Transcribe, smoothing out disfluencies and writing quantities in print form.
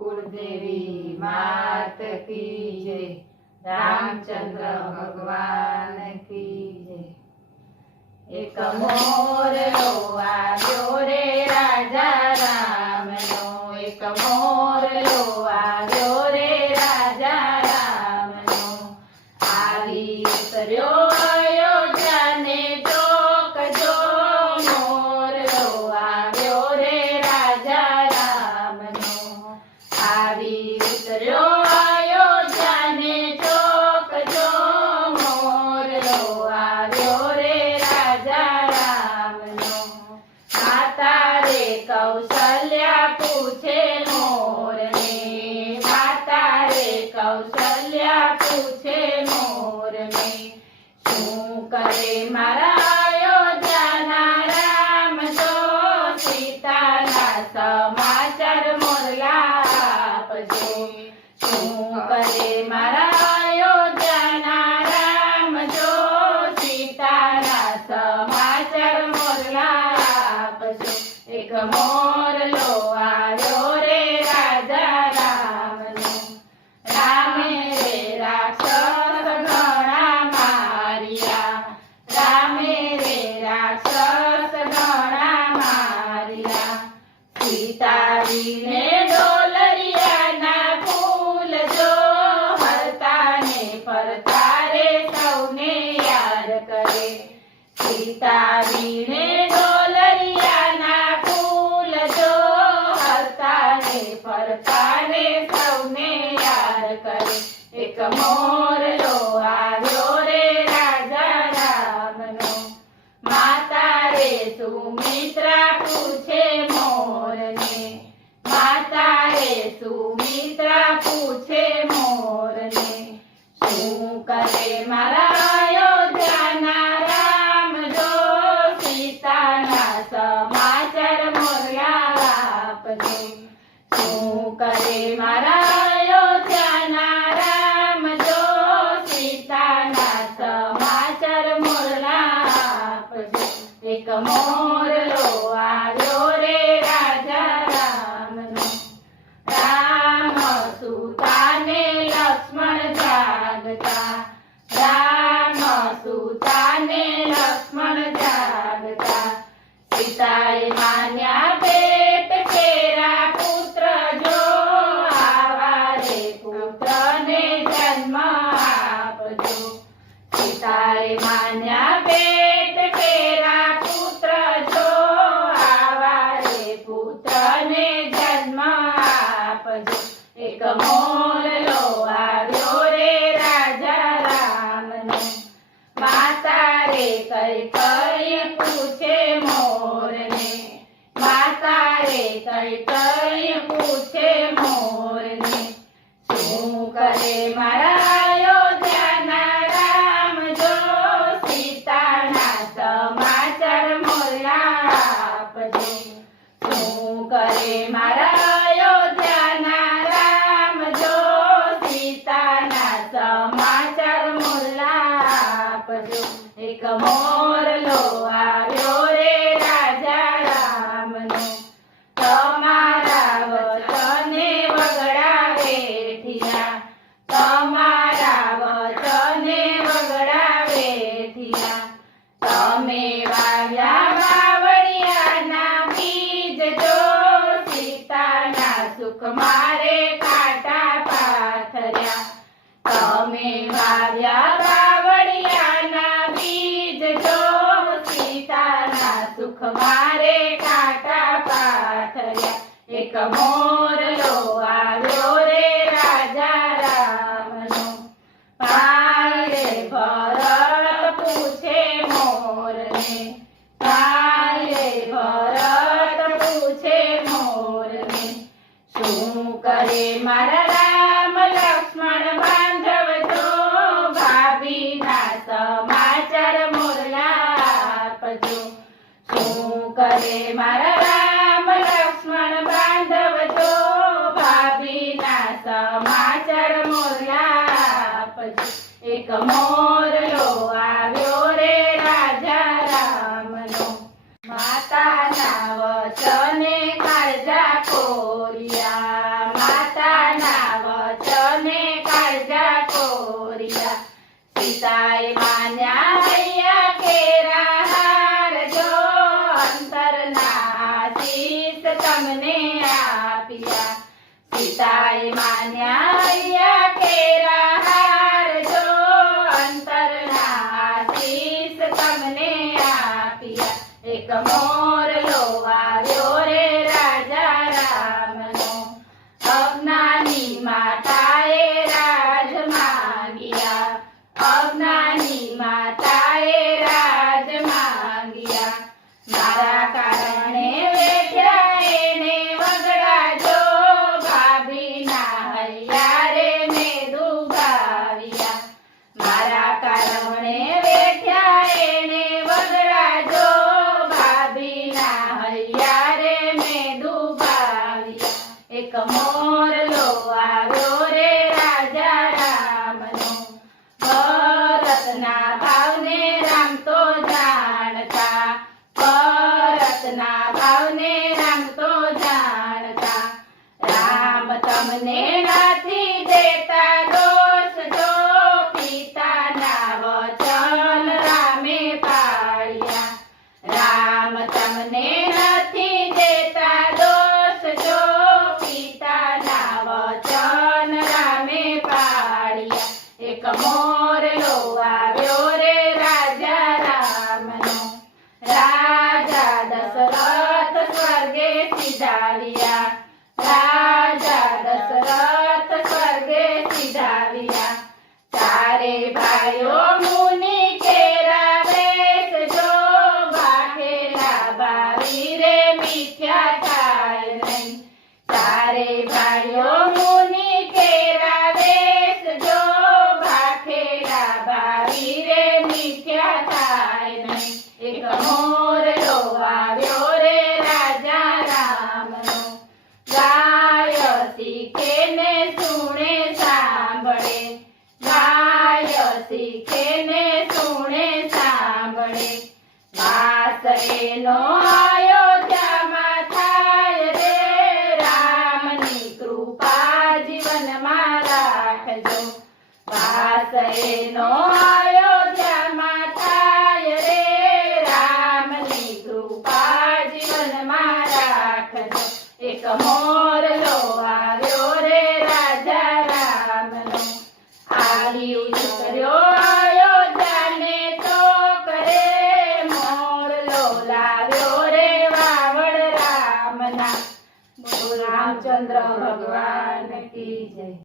कुलदेवी मात की जय। रामचंद्र भगवान की जय। एक मोरलो આવ્યો रे राजा रामनो, एक मोरलो આવ્યો रे राजा रामनो। આવી ઉતર્યો અયોધ્યાને ચોકજો, મોરલો આવ્યો રે રાજા રામનો। આવી ઉતર્યો અયોધ્યાને ચોકજો, મોરલો આવ્યો રે રાજા રામનો। માતા રે કૌશલ્યા પૂછે મોરને, માતા રે કૌશલ્યા પૂછે મોરને। શું કરે મારા અયોધ્યાના રામ જો, સીતાના સમાચાર મોરલા આપજો। શું કરે મારા અયોધ્યાના રામ જો, સીતાના સમાચાર મોરલા આપજો। એક મોરલો આવ્યો રે રાજા રામનો, રામે રે રાક્ષસ ઘણા માર્યા, રામે રે રાક્ષસ ઘણા માર્યા। સીતા વીણે ડોલરિયાના ફૂલ જો, હરતા ને ફરતા રે સૌને યાદ કરે। સીતા વીણે ડોલરિયાના ફૂલ જો, હરતા ને ફરતા રે સૌને યાદ કરે। એક મોરલો આવ્યો રે રાજા રામનો, માતા રે સુમિત્રા પૂછે મોરને, માતા રે સુમિત્રા પૂછે મોરને। શું કરે મારા અયોધ્યાના રામ જો, સીતાના સમાચાર મોરલા આપજો। શું કરે મારા અયોધ્યાના રામ જો, સીતાના સમાચાર મોરલા આપજો। એક મોરલો આવ્યો રે રાજા રામનો, રામ સુતાને લક્ષ્મણ જાગતા, રામ સુતાને લક્ષ્મણ જાગતા। સીતાએ માન્યા પેટ કેરા પુત્ર જો, આવા રે પુત્રને જન્મ આપજો। સીતાએ માન્યા પેટ કેરા પુત્ર જો, આવા રે પુત્રને જન્મ આપજો। એક મોરલો આવ્યો રે રાજા રામનો, માતા રે કઈ કઈ પૂછે મોરને, માતા રે કઈ કઈ પૂછે મોરને। શું કરે મારા અયોધ્યાના રામ જો, સીતાના સમાચાર મોરલા આપજો। શું કરે મારા અયોધ્યાના રામ જો, સીતાના સમાચાર મોરલા આપજો। એક મોરલો આવ્યો રે રાજા રામનો, તમારા વચને વગડાવે ઠિયા, તમારા વચને વગડાવે ઠિયા। તમે વાવ્યા વાવડિયાના બીજ જો, સીતાના સુખ મારે કાંટા પાથર્યા। તમે વાવ્યા વાવડિયાના બીજ જો, સીતાના સુખ મારે કાંટા પાથર્યા। એક મોરલો આવ્યો રે રાજા રામનો, ભાઈ રે ભરત પૂછે મોરને, ભાઈ રે ભરત પૂછે મોરને। શું કરે મારા રામ લક્ષ્મણ બાંધવ જો, ભાભીના સમાચાર મોરલા આપજો। શું કરે મારા રામ લક્ષ્મણ બાંધવ જો, ભાભીના સમાચાર મોરલા આપજો। એક મોરલો આવ્યો રે રાજા રામનો, માતાના વચને કાળજા કોરિયા, માતા પિતાએ માન્યા અહીંયા કેરા હારજો, અંતરના આશીષ તમને આપ્યા. એક મોરલો આવ્યો રે રાજા રામનો, અજ્ઞાની માતાએ રાજ માંગ્યા, અજ્ઞાની માતાએ રાજ માંગ્યા. મારા કારણે વેઠ્યા એને વગડાજો, ભાભીના હૈયારે મેં દુભાવ્યા. મારા કારણે વેઠ્યા એને વગડાજો, ભાભીના હૈયારે મેં દુભાવ્યા. એક મોરલો આવ્યો રે રાજા રામનો, ભરતના ભાવને રામ તો જાણતા, ભરતના ભાવને રામ તો જાણતા. રામ તમને નથી દેતા દોષ, જો પિતાના વચન રામે પાળ્યા. રામ તમને નથી દેતા દોષ, જો પિતાના વચન રામે પાળ્યા. એક મોરલો આવ્યો રે રાજા રામનો, રાજા દશરથ સ્વર્ગે સિધાવ્યા, રાજા દશરથ સ્વર્ગે સિધાવ્યા. ચારે ભાઈઓ મુનિ કેરા બેસજો, બાફેલા બાવી રે મીઠ્યા થાય નહીં. ચારે ભાઈઓ મુનિ કેરા બેસજો, બાફેલા બાવી રે મીઠ્યા થાય નહીં. એક મોરલો આવ્યો રે રાજા રામનો, ગાય શીખે ને સુણે સાંભળે, ગાય શીખે ને સુણે સાંભળે. વાસ એનો અયોધ્યામાં થાય રે, રામની કૃપા જીવનમાં રાખજો. વાસ એનો અયોધ્યામાં થાય રે, રામની કૃપા જીવનમાં રાખજો. એક મોરલો આવ્યો રે રાજા રામનો, આવ્યું દીકર્યો અયોધ્યાને તો કરે, મોરલો લાવ્યો રે વાવડ રામના. બોલ રામચંદ્ર ભગવાન